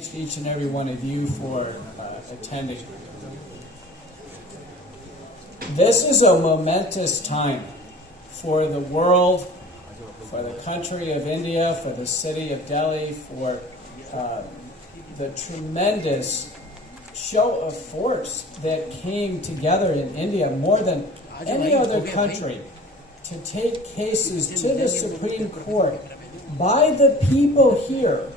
Each and every one of you for attending. This is a momentous time for the world, for the country of India, for the city of Delhi, for the tremendous show of force that came together in India more than any other country to take cases to the Supreme Court by the people here,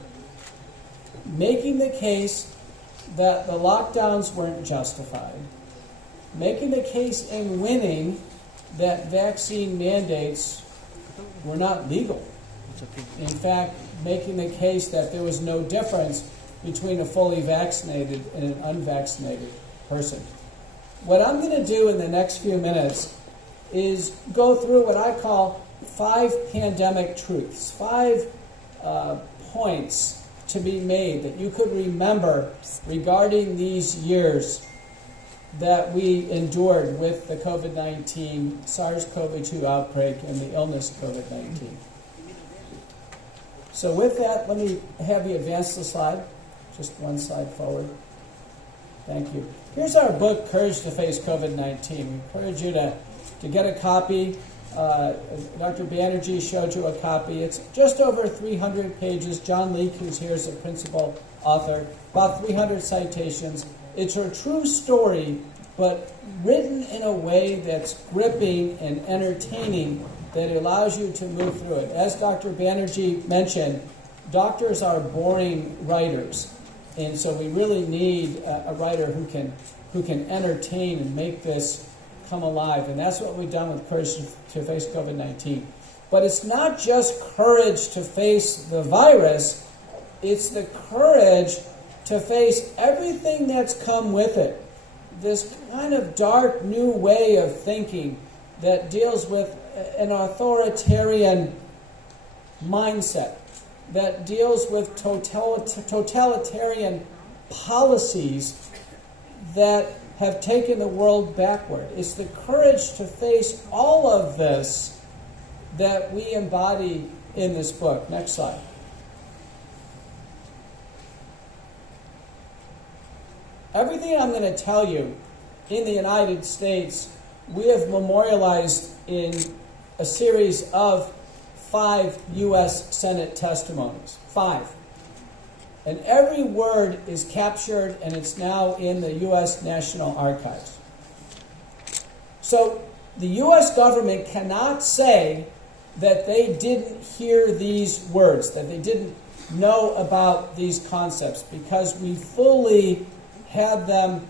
making the case that the lockdowns weren't justified, making the case and winning that vaccine mandates were not legal. In fact, making the case that there was no difference between a fully vaccinated and an unvaccinated person. What I'm going to do in the next few minutes is go through what I call 5 pandemic truths, 5 points to be made that you could remember regarding these years that we endured with the COVID-19, SARS-CoV-2 outbreak and the illness COVID-19. So with that, let me have you advance the slide. Just one slide forward. Thank you. Here's our book, Courage to Face COVID-19. We encourage you to get a copy. Dr. Banerjee showed you a copy. It's just over 300 pages. John Leake, who's here, is the principal author. About 300 citations. It's a true story, but written in a way that's gripping and entertaining that allows you to move through it. As Dr. Banerjee mentioned, doctors are boring writers, and so we really need a writer who can entertain and make this come alive, and that's what we've done with Courage to Face COVID-19. But it's not just courage to face the virus, it's the courage to face everything that's come with it. This kind of dark new way of thinking that deals with an authoritarian mindset, that deals with totalitarian policies that have taken the world backward. It's the courage to face all of this that we embody in this book. Next slide. Everything I'm going to tell you in the United States, we have memorialized in a series of 5 U.S. Senate testimonies. 5. And every word is captured, and it's now in the U.S. National Archives. So the U.S. government cannot say that they didn't hear these words, that they didn't know about these concepts, because we fully had them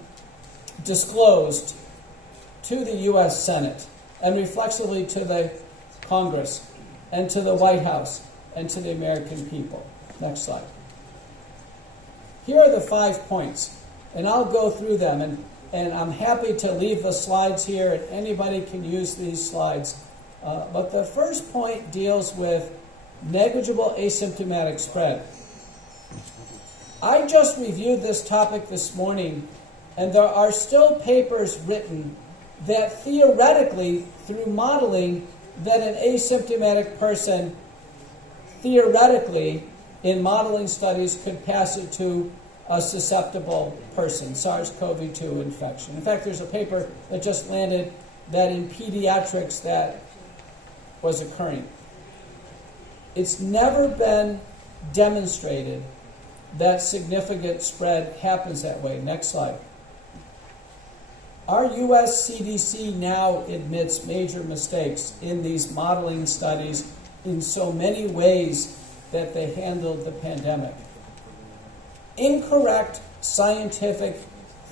disclosed to the U.S. Senate and reflexively to the Congress and to the White House and to the American people. Next slide. Here are the 5 points, and I'll go through them, and I'm happy to leave the slides here, and anybody can use these slides. But the first point deals with negligible asymptomatic spread. I just reviewed this topic this morning, and there are still papers written that theoretically, through modeling, that an asymptomatic person, theoretically, in modeling studies, could pass it to a susceptible person, SARS-CoV-2 infection. In fact, there's a paper that just landed that in pediatrics that was occurring. It's never been demonstrated that significant spread happens that way. Next slide. Our U.S. CDC now admits major mistakes in these modeling studies in so many ways that they handled the pandemic. Incorrect scientific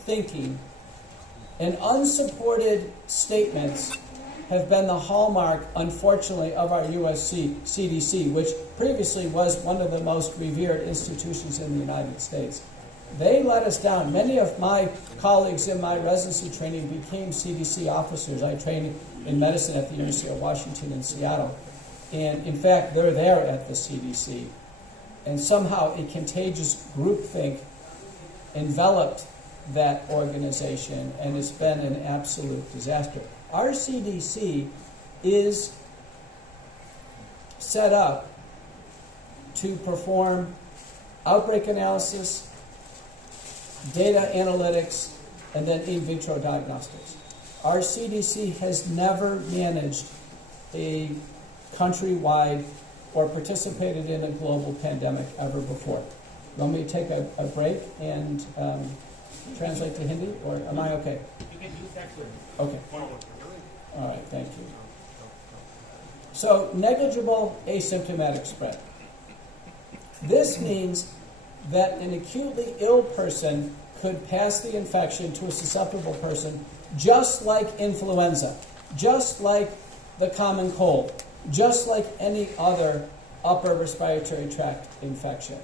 thinking and unsupported statements have been the hallmark, unfortunately, of our U.S. CDC, which previously was one of the most revered institutions in the United States. They let us down. Many of my colleagues in my residency training became CDC officers. I trained in medicine at the University of Washington in Seattle. And in fact, they're there at the CDC. And somehow a contagious groupthink enveloped that organization, and it's been an absolute disaster. Our CDC is set up to perform outbreak analysis, data analytics, and then in vitro diagnostics. Our CDC has never managed a countrywide or participated in a global pandemic ever before. You want me to take a break and translate to Hindi, or am I okay? You can use that one. Okay. All right, thank you. So, negligible asymptomatic spread. This means that an acutely ill person could pass the infection to a susceptible person just like influenza, just like the common cold, just like any other upper respiratory tract infection.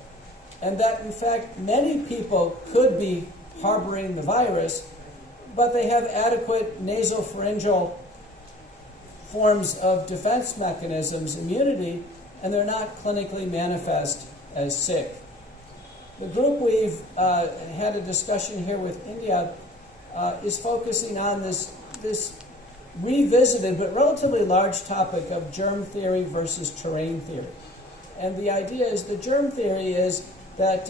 And that, in fact, many people could be harboring the virus, but they have adequate nasopharyngeal forms of defense mechanisms, immunity, and they're not clinically manifest as sick. The group we've had a discussion here with India is focusing on this revisited but relatively large topic of germ theory versus terrain theory. And the idea is, the germ theory is that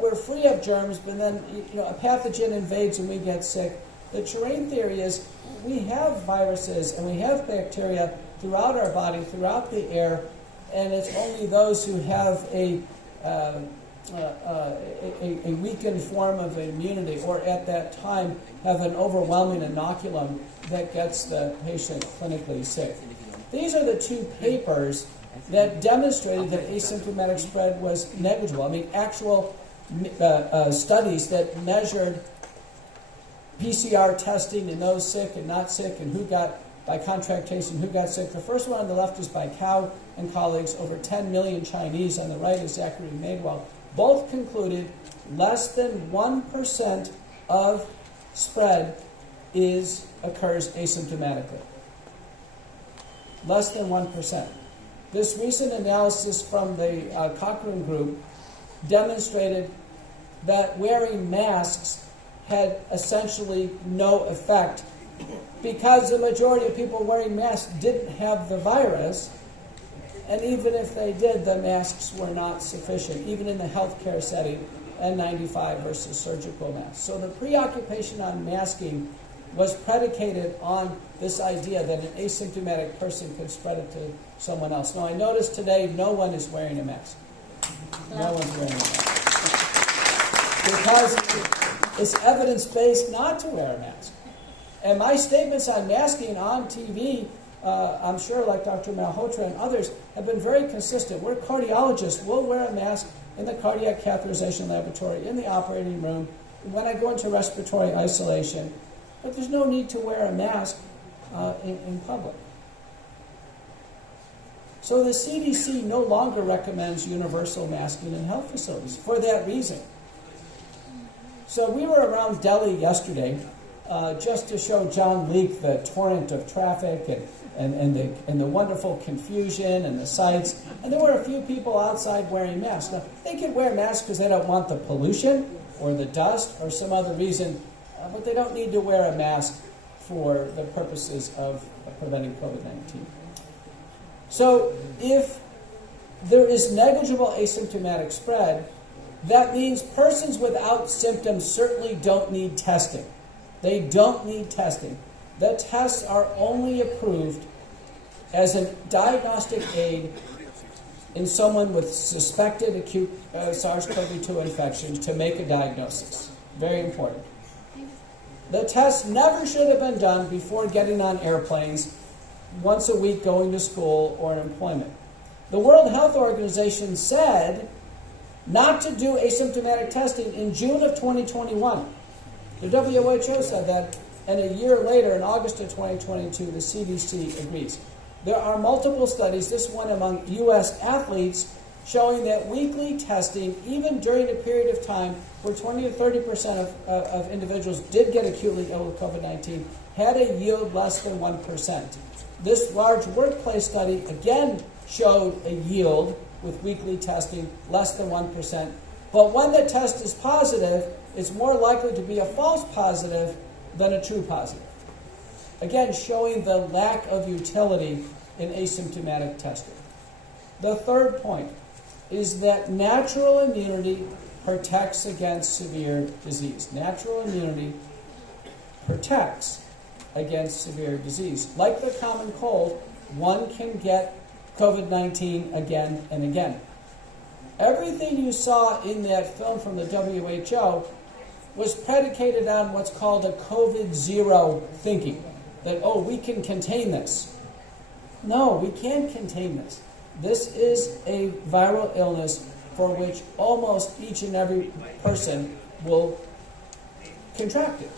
we're free of germs, but then a pathogen invades and we get sick. The terrain theory is we have viruses and we have bacteria throughout our body, throughout the air, and it's only those who have a weakened form of immunity, or at that time have an overwhelming inoculum, that gets the patient clinically sick. These are the two papers that demonstrated that asymptomatic spread was negligible. I mean, actual studies that measured PCR testing in those sick and not sick, and who got, by contractation, who got sick. The first one on the left is by Cao and colleagues, over 10 million Chinese. On the right is Zachary Madewell. Both concluded less than 1% of spread occurs asymptomatically. Less than 1%. This recent analysis from the Cochrane group demonstrated that wearing masks had essentially no effect, because the majority of people wearing masks didn't have the virus, and even if they did, the masks were not sufficient, even in the healthcare setting, N95 versus surgical masks. So the preoccupation on masking was predicated on this idea that an asymptomatic person could spread it to someone else. Now, I noticed today no one is wearing a mask. No one's wearing a mask. Because it's evidence-based not to wear a mask. And my statements on masking on TV, I'm sure, like Dr. Malhotra and others, have been very consistent. We're cardiologists. We'll wear a mask in the cardiac catheterization laboratory, in the operating room, when I go into respiratory isolation. But there's no need to wear a mask in public. So the CDC no longer recommends universal masking in health facilities for that reason. So we were around Delhi yesterday just to show John Leake the torrent of traffic and the wonderful confusion and the sights. And there were a few people outside wearing masks. Now, they can wear masks because they don't want the pollution or the dust or some other reason, but they don't need to wear a mask for the purposes of preventing COVID-19. So if there is negligible asymptomatic spread, that means persons without symptoms certainly don't need testing. They don't need testing. The tests are only approved as a diagnostic aid in someone with suspected acute SARS-CoV-2 infection to make a diagnosis. Very important. The tests never should have been done before getting on airplanes, once a week going to school or in employment. The World Health Organization said not to do asymptomatic testing in June of 2021. The WHO said that, and a year later, in August of 2022, the CDC agrees. There are multiple studies, this one among U.S. athletes, showing that weekly testing, even during a period of time where 20 to 30% of individuals did get acutely ill with COVID-19, had a yield less than 1%. This large workplace study, again, showed a yield with weekly testing less than 1%. But when the test is positive, it's more likely to be a false positive than a true positive. Again, showing the lack of utility in asymptomatic testing. The third point is that natural immunity protects against severe disease. Natural immunity protects against severe disease. Like the common cold, one can get COVID-19 again and again. Everything you saw in that film from the WHO was predicated on what's called a COVID-0 thinking. That, oh, we can contain this. No, we can't contain this. This is a viral illness for which almost each and every person will contract it.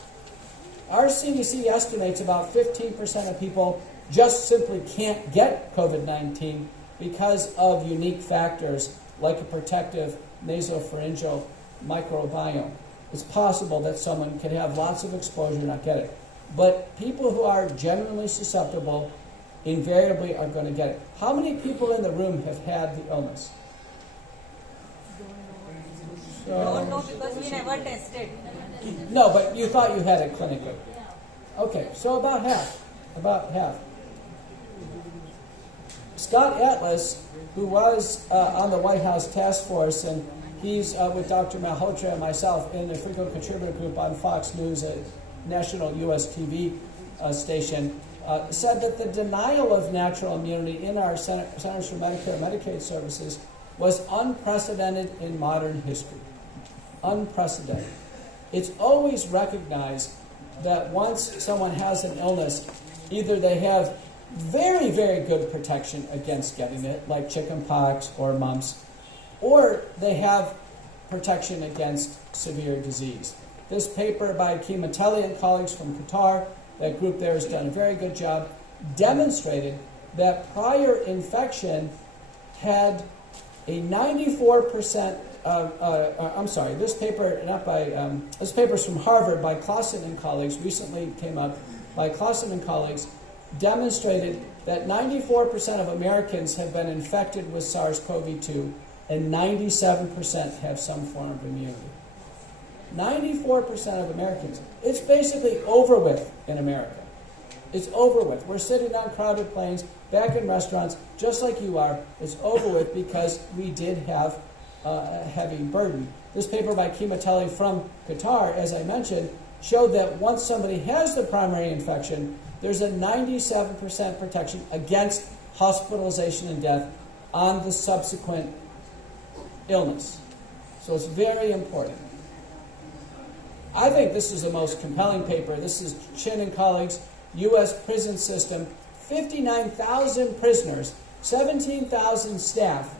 Our CDC estimates about 15% of people just simply can't get COVID-19 because of unique factors like a protective nasopharyngeal microbiome. It's possible that someone could have lots of exposure and not get it. But people who are genuinely susceptible invariably are going to get it. How many people in the room have had the illness? Don't know because we never tested. No, but you thought you had it clinically. Okay, so about half. About half. Scott Atlas, who was on the White House task force, and he's with Dr. Malhotra and myself in the frequent contributor group on Fox News, a national U.S. TV station, said that the denial of natural immunity in our Centers for Medicare and Medicaid Services was unprecedented in modern history. Unprecedented. It's always recognized that once someone has an illness, either they have very, very good protection against getting it, like chickenpox or mumps, or they have protection against severe disease. This paper by Kimatelli and colleagues from Qatar, that group there has done a very good job, demonstrated that prior infection had a 94%, this paper's from Harvard by Clausen and colleagues, recently came up by Clausen and colleagues, demonstrated that 94% of Americans have been infected with SARS-CoV-2 and 97% have some form of immunity. 94% of Americans. It's basically over with in America. It's over with. We're sitting on crowded planes, back in restaurants, just like you are. It's over with because we did have a heavy burden. This paper by Kimatelli from Qatar, as I mentioned, showed that once somebody has the primary infection, there's a 97% protection against hospitalization and death on the subsequent illness. So it's very important. I think this is the most compelling paper. This is Chin and colleagues, U.S. prison system, 59,000 prisoners, 17,000 staff.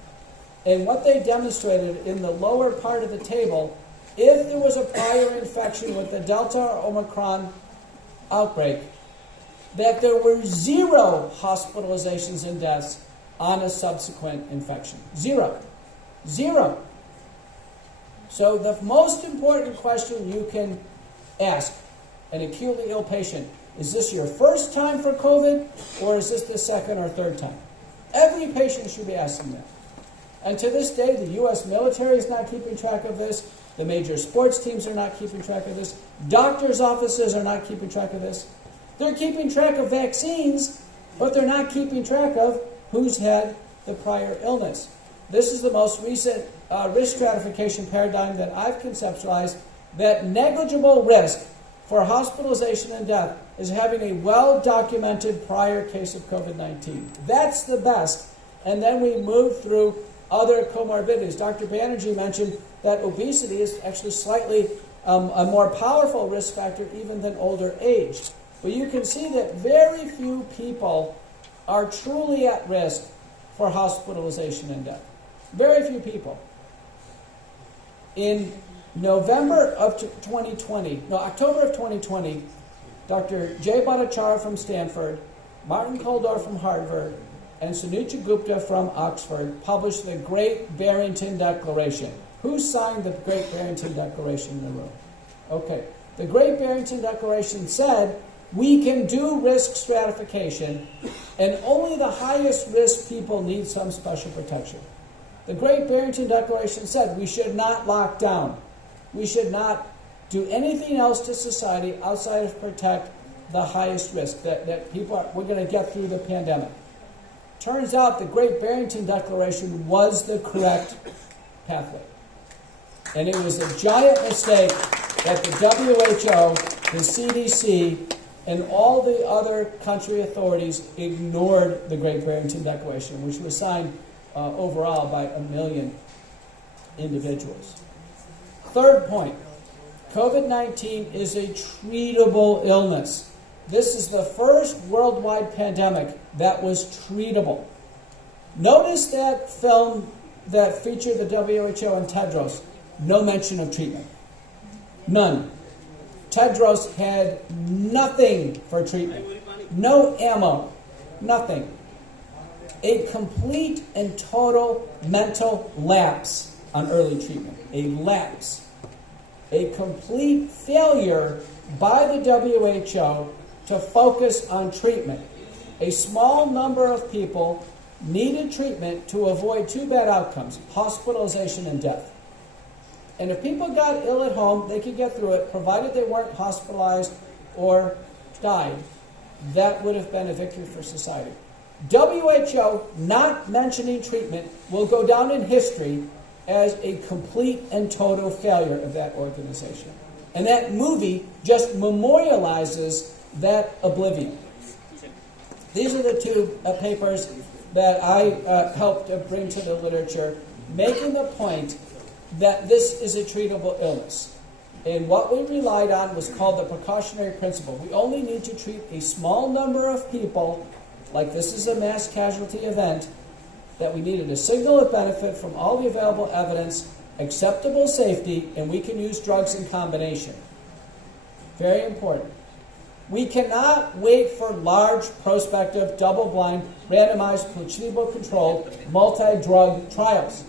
And what they demonstrated in the lower part of the table, if there was a prior infection with the Delta or Omicron outbreak, that there were 0 hospitalizations and deaths on a subsequent infection. 0. 0. So the most important question you can ask an acutely ill patient, is this your first time for COVID, or is this the second or third time? Every patient should be asking that. And to this day, the U.S. military is not keeping track of this. The major sports teams are not keeping track of this. Doctors' offices are not keeping track of this. They're keeping track of vaccines, but they're not keeping track of who's had the prior illness. This is the most recent risk stratification paradigm that I've conceptualized, that negligible risk for hospitalization and death is having a well-documented prior case of COVID-19. That's the best. And then we move through other comorbidities. Dr. Banerjee mentioned that obesity is actually slightly a more powerful risk factor even than older age. But you can see that very few people are truly at risk for hospitalization and death. Very few people. In October of 2020, Dr. Jay Bhattacharya from Stanford, Martin Kulldorff from Harvard, and Sunetra Gupta from Oxford published the Great Barrington Declaration. Who signed the Great Barrington Declaration in the room? Okay. The Great Barrington Declaration said we can do risk stratification, and only the highest risk people need some special protection. The Great Barrington Declaration said we should not lock down. We should not do anything else to society outside of protect the highest risk, that we're going to get through the pandemic. Turns out the Great Barrington Declaration was the correct pathway. And it was a giant mistake that the WHO, the CDC, and all the other country authorities ignored the Great Barrington Declaration, which was signed overall by 1 million individuals. Third point, COVID-19 is a treatable illness. This is the first worldwide pandemic that was treatable. Notice that film that featured the WHO and Tedros. No mention of treatment. None. Tedros had nothing for treatment. No ammo. Nothing. A complete and total mental lapse on early treatment. A lapse. A complete failure by the WHO to focus on treatment. A small number of people needed treatment to avoid two bad outcomes, hospitalization and death. And if people got ill at home, they could get through it, provided they weren't hospitalized or died. That would have been a victory for society. WHO not mentioning treatment will go down in history as a complete and total failure of that organization. And that movie just memorializes that oblivion. These are the two papers that I helped bring to the literature, making the point that this is a treatable illness. And what we relied on was called the precautionary principle. We only need to treat a small number of people, like this is a mass casualty event, that we needed a signal of benefit from all the available evidence, acceptable safety, and we can use drugs in combination. Very important. We cannot wait for large, prospective, double-blind, randomized, placebo-controlled, multi-drug trials.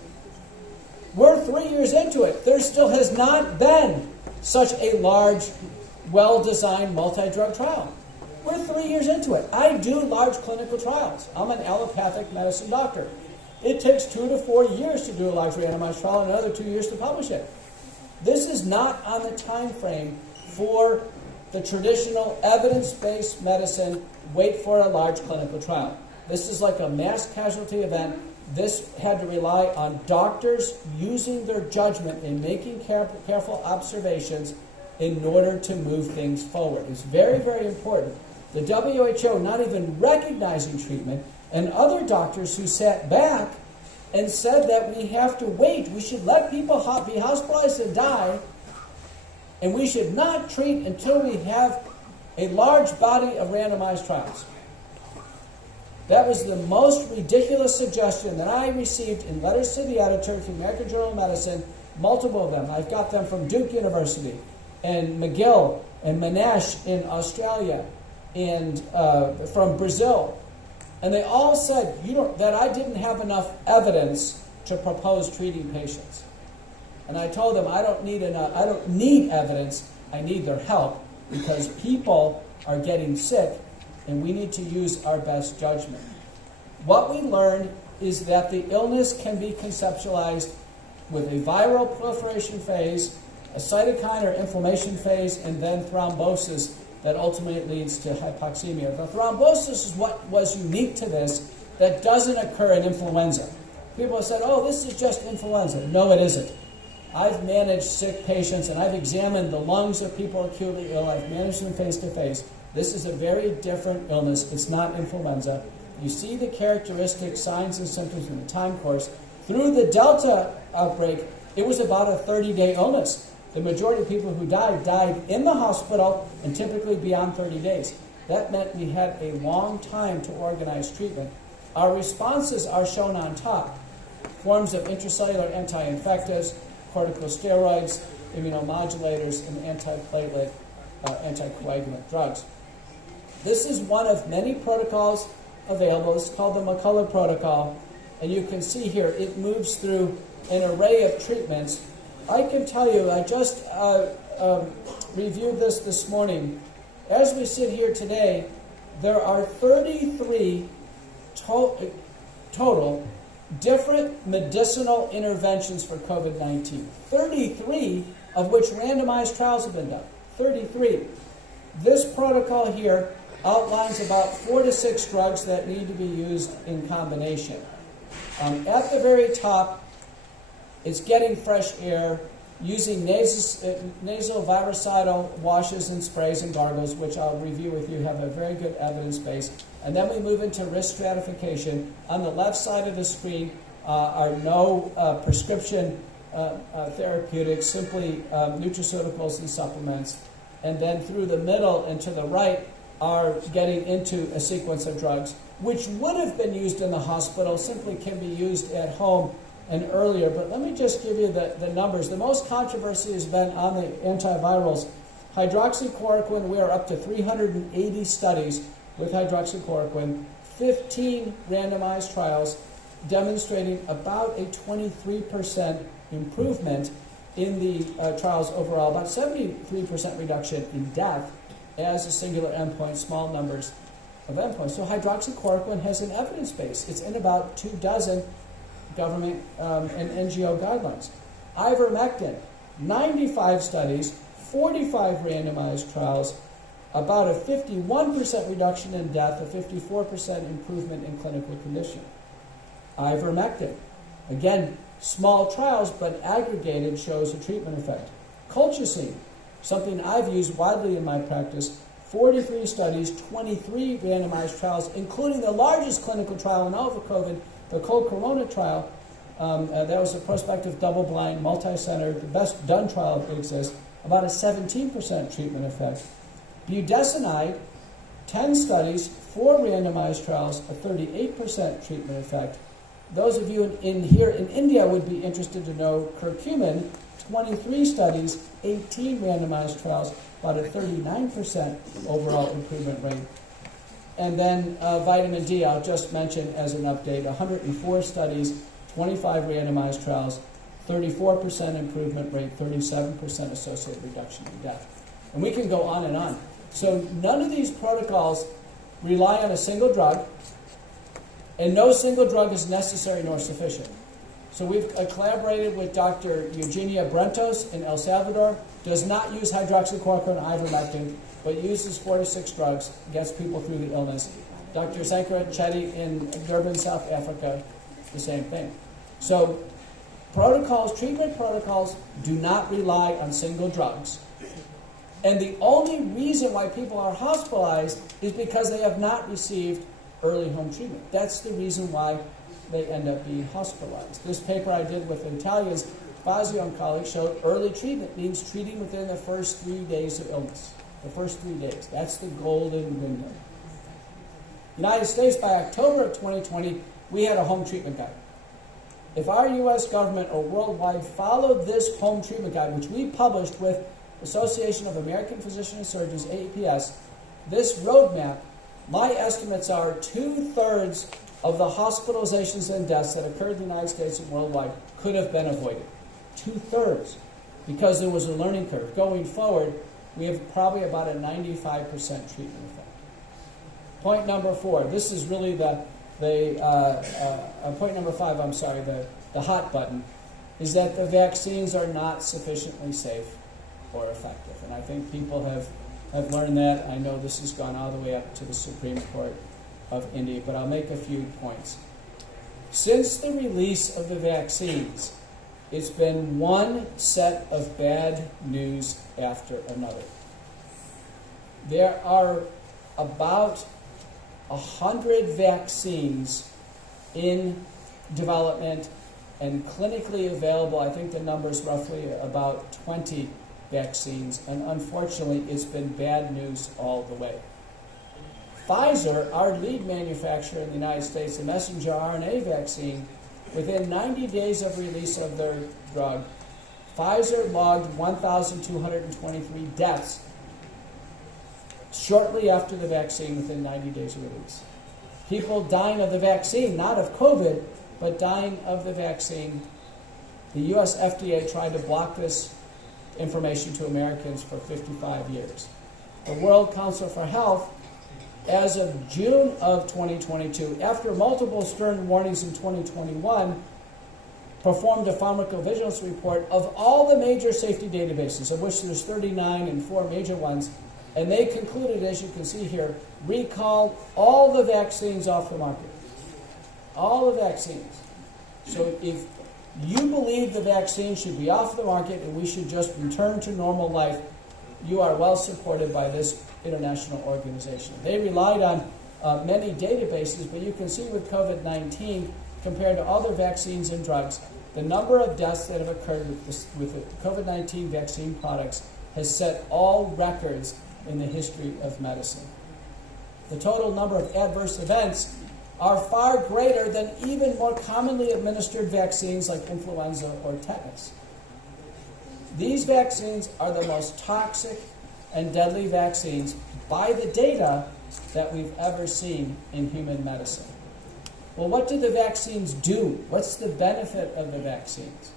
We're 3 years into it. There still has not been such a large, well-designed multi-drug trial. We're 3 years into it. I do large clinical trials. I'm an allopathic medicine doctor. It takes 2 to 4 years to do a large randomized trial and another 2 years to publish it. This is not on the time frame for the traditional evidence-based medicine, wait for a large clinical trial. This is like a mass casualty event. This had to rely on doctors using their judgment and making careful observations in order to move things forward. It's very, very important. The WHO not even recognizing treatment, and other doctors who sat back and said that we have to wait. We should let people be hospitalized and die, and we should not treat until we have a large body of randomized trials. That was the most ridiculous suggestion that I received in letters to the editor, to the American Journal of Medicine, multiple of them. I've got them from Duke University, and McGill, and Monash in Australia, and from Brazil. And they all said that I didn't have enough evidence to propose treating patients. And I told them I don't need evidence, I need their help, because people are getting sick and we need to use our best judgment. What we learned is that the illness can be conceptualized with a viral proliferation phase, a cytokine or inflammation phase, and then thrombosis that ultimately leads to hypoxemia. The thrombosis is what was unique to this that doesn't occur in influenza. People have said, oh, this is just influenza. No, it isn't. I've managed sick patients, and I've examined the lungs of people acutely ill. I've managed them face to face. This is a very different illness. It's not influenza. You see the characteristic signs and symptoms in the time course. Through the Delta outbreak, it was about a 30-day illness. The majority of people who died in the hospital, and typically beyond 30 days. That meant we had a long time to organize treatment. Our responses are shown on top. Forms of intracellular anti-infectives, corticosteroids, immunomodulators, and antiplatelet, anticoagulant drugs. This is one of many protocols available. It's called the McCullough protocol. And you can see here, it moves through an array of treatments. I can tell you, I just reviewed this morning. As we sit here today, there are 33 total different medicinal interventions for COVID-19. 33 of which randomized trials have been done. 33. This protocol here outlines about 4 to 6 drugs that need to be used in combination. At the very top, it's getting fresh air using nasal virucidal washes and sprays and gargles, which I'll review with you, have a very good evidence base. And then we move into risk stratification. On the left side of the screen are no prescription therapeutics, simply nutraceuticals and supplements. And then through the middle and to the right are getting into a sequence of drugs, which would have been used in the hospital, simply can be used at home and earlier. But let me just give you the numbers. The most controversy has been on the antivirals. Hydroxychloroquine, we are up to 380 studies with hydroxychloroquine, 15 randomized trials demonstrating about a 23% improvement in the trials overall, about 73% reduction in death as a singular endpoint, small numbers of endpoints. So hydroxychloroquine has an evidence base. It's in about 24 government and NGO guidelines. Ivermectin, 95 studies, 45 randomized trials, about a 51% reduction in death, a 54% improvement in clinical condition. Ivermectin, again, small trials, but aggregated shows a treatment effect. Colchicine, something I've used widely in my practice, 43 studies, 23 randomized trials, including the largest clinical trial in all of COVID, the Cold Corona trial. That was a prospective, double-blind, multi-center, the best done trial that exists, about a 17% treatment effect. Budesonide, 10 studies, 4 randomized trials, a 38% treatment effect. Those of you in here in India would be interested to know curcumin, 23 studies, 18 randomized trials, about a 39% overall improvement rate. And then vitamin D, I'll just mention as an update, 104 studies, 25 randomized trials, 34% improvement rate, 37% associated reduction in death. And we can go on and on. So none of these protocols rely on a single drug, and no single drug is necessary nor sufficient. So we've collaborated with Dr. Eugenia Brentos in El Salvador, does not use hydroxychloroquine and ivermectin, but uses 4 to 6 drugs, gets people through the illness. Dr. Sankara Chetty in Durban, South Africa, the same thing. So protocols, treatment protocols, do not rely on single drugs. And the only reason why people are hospitalized is because they have not received early home treatment. That's the reason why they end up being hospitalized. This paper I did with Italia's Fazio and colleagues showed early treatment means treating within the first 3 days of illness. The first 3 days. That's the golden window. United States, by October of 2020, we had a home treatment guide. If our U.S. government or worldwide followed this home treatment guide, which we published with Association of American Physicians and Surgeons, AAPS, this roadmap, my estimates are 2/3 of the hospitalizations and deaths that occurred in the United States and worldwide could have been avoided. 2/3, because there was a learning curve. Going forward, we have probably about a 95% treatment effect. Point number 4. This is really point number 5. I'm sorry. The hot button is that the vaccines are not sufficiently safe or effective, and I think people have learned that. I know this has gone all the way up to the Supreme Court of India, but I'll make a few points. Since the release of the vaccines, it's been one set of bad news after another. There are about 100 vaccines in development and clinically available. I think the number is roughly about 20 vaccines, and unfortunately it's been bad news all the way. Pfizer, our lead manufacturer in the United States, the messenger RNA vaccine, within 90 days of release of their drug, Pfizer logged 1,223 deaths shortly after the vaccine, within 90 days of release. People dying of the vaccine, not of COVID, but dying of the vaccine. The U.S. FDA tried to block this information to Americans for 55 years. The World Council for Health, as of June of 2022, after multiple stern warnings in 2021, performed a pharmacovigilance report of all the major safety databases, of which there's 39 and 4 major ones, and they concluded, as you can see here, recalled all the vaccines off the market. All the vaccines. So if you believe the vaccine should be off the market and we should just return to normal life, you are well supported by this international organization. They relied on many databases, but you can see with COVID-19, compared to other vaccines and drugs, the number of deaths that have occurred with the COVID-19 vaccine products has set all records in the history of medicine. The total number of adverse events are far greater than even more commonly administered vaccines like influenza or tetanus. These vaccines are the most toxic and deadly vaccines by the data that we've ever seen in human medicine. Well, what do the vaccines do? What's the benefit of the vaccines?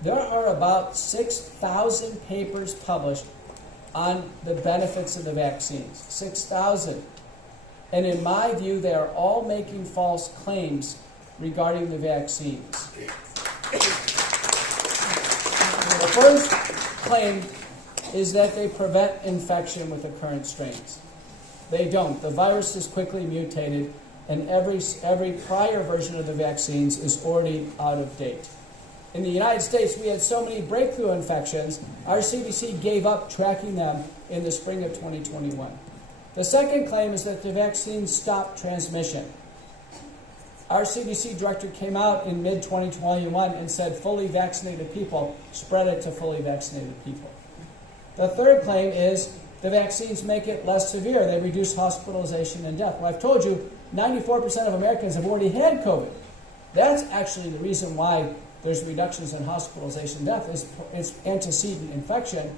There are about 6,000 papers published on the benefits of the vaccines. 6,000. And in my view, they are all making false claims regarding the vaccines. The first claim is that they prevent infection with the current strains. They don't. The virus is quickly mutated, and every prior version of the vaccines is already out of date. In the United States, we had so many breakthrough infections, our CDC gave up tracking them in the spring of 2021. The second claim is that the vaccines stop transmission. Our CDC director came out in mid-2021 and said fully vaccinated people spread it to fully vaccinated people. The third claim is the vaccines make it less severe. They reduce hospitalization and death. Well, I've told you, 94% of Americans have already had COVID. That's actually the reason why there's reductions in hospitalization and death. It's antecedent infection.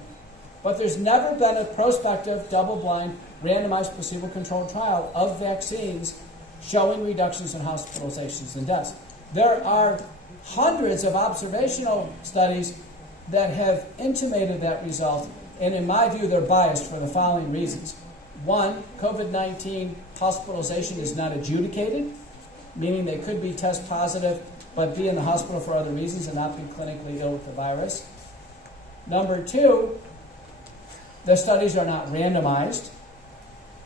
But there's never been a prospective, double-blind, randomized, placebo-controlled trial of vaccines showing reductions in hospitalizations and deaths. There are hundreds of observational studies that have intimated that result, and in my view, they're biased for the following reasons. One, COVID-19 hospitalization is not adjudicated, meaning they could be test positive but be in the hospital for other reasons and not be clinically ill with the virus. Number two, the studies are not randomized,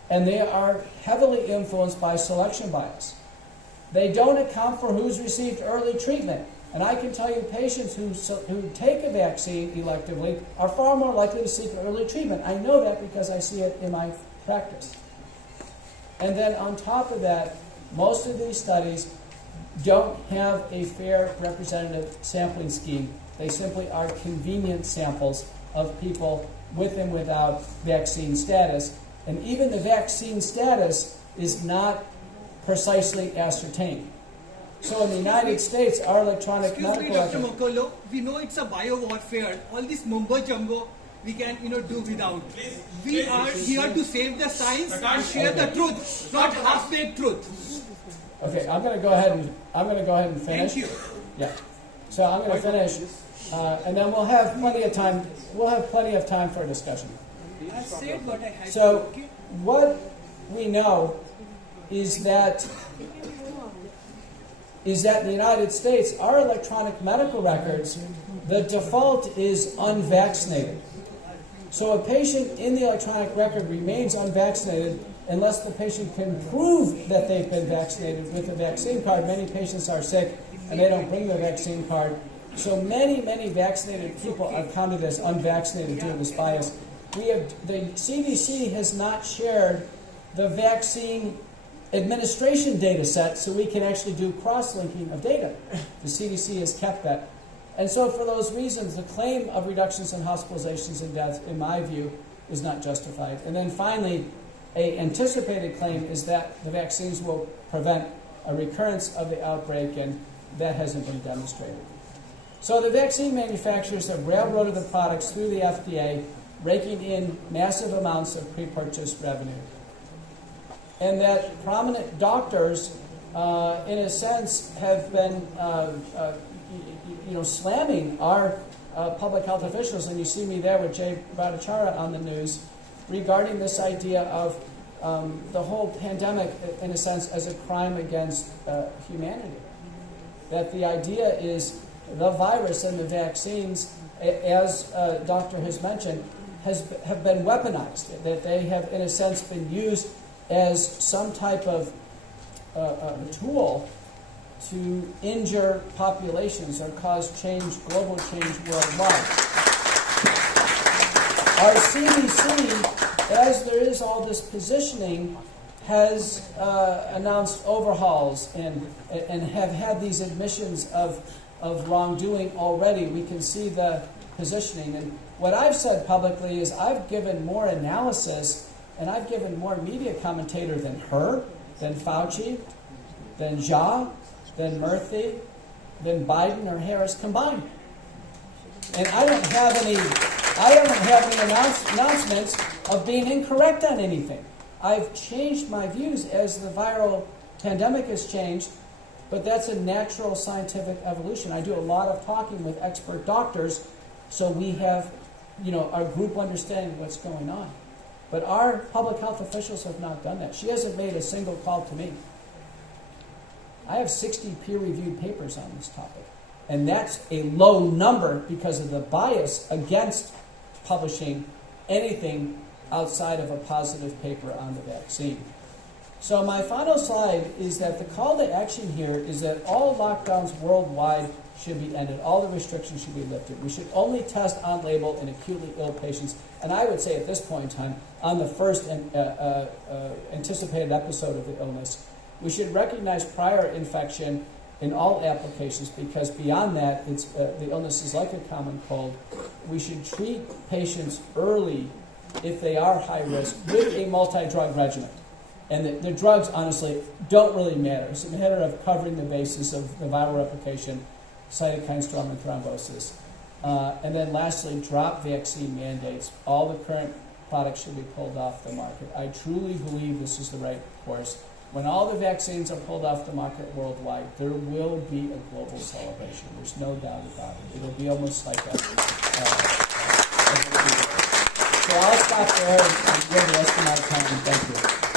and they are heavily influenced by selection bias. They don't account for who's received early treatment. And I can tell you patients who take a vaccine electively are far more likely to seek early treatment. I know that because I see it in my practice. And then on top of that, most of these studies don't have a fair representative sampling scheme. They simply are convenient samples of people with and without vaccine status. And even the vaccine status is not precisely ascertained. So in the United States, our electronic medical record... Excuse me, Dr. McCullough, we know it's a bio-warfare. All this mumbo-jumbo we can, do without. We are here to save the science and share the truth, not half-baked truth. Okay, I'm going to go ahead and finish. Thank you. Yeah. So I'm going to finish, and then we'll have plenty of time. We'll have plenty of time for a discussion. I said what I had So to, okay? what we know is that in the United States, our electronic medical records, the default is unvaccinated. So a patient in the electronic record remains unvaccinated unless the patient can prove that they've been vaccinated with a vaccine card. Many patients are sick and they don't bring their vaccine card. So many vaccinated people are counted as unvaccinated due to this bias. The CDC has not shared the vaccine administration data set so we can actually do cross-linking of data. The CDC has kept that. And so for those reasons, the claim of reductions in hospitalizations and deaths, in my view, is not justified. And then finally, an anticipated claim is that the vaccines will prevent a recurrence of the outbreak, and that hasn't been demonstrated. So the vaccine manufacturers have railroaded the products through the FDA, raking in massive amounts of pre-purchase revenue. And that prominent doctors, in a sense, have been slamming our public health officials, and you see me there with Jay Bhattacharya on the news, regarding this idea of the whole pandemic, in a sense, as a crime against humanity. That the idea is the virus and the vaccines, as Doctor has mentioned, have been weaponized, that they have, in a sense, been used as some type of tool to injure populations or cause change, global change worldwide. Our CDC, as there is all this positioning, has announced overhauls and have had these admissions of wrongdoing already. We can see the positioning. And what I've said publicly is I've given more analysis and I've given more media commentator than her, than Fauci, than Jha, than Murthy, than Biden or Harris combined. And I don't have any announcements of being incorrect on anything. I've changed my views as the viral pandemic has changed, but that's a natural scientific evolution. I do a lot of talking with expert doctors, so we have, our group understanding what's going on. But our public health officials have not done that. She hasn't made a single call to me. I have 60 peer-reviewed papers on this topic, and that's a low number because of the bias against publishing anything outside of a positive paper on the vaccine. So my final slide is that the call to action here is that all lockdowns worldwide should be ended. All the restrictions should be lifted. We should only test on label in acutely ill patients. And I would say at this point in time, on the first anticipated episode of the illness, we should recognize prior infection in all applications, because beyond that, the illness is like a common cold. We should treat patients early if they are high risk with a multi-drug regimen. And the drugs, honestly, don't really matter. It's a matter of covering the basis of the viral replication, cytokine storm, and thrombosis. And then lastly, drop vaccine mandates. All the current products should be pulled off the market. I truly believe this is the right course. When all the vaccines are pulled off the market worldwide, there will be a global celebration. There's no doubt about it. It'll be almost like a so I'll stop there and give the rest of my time. Thank you.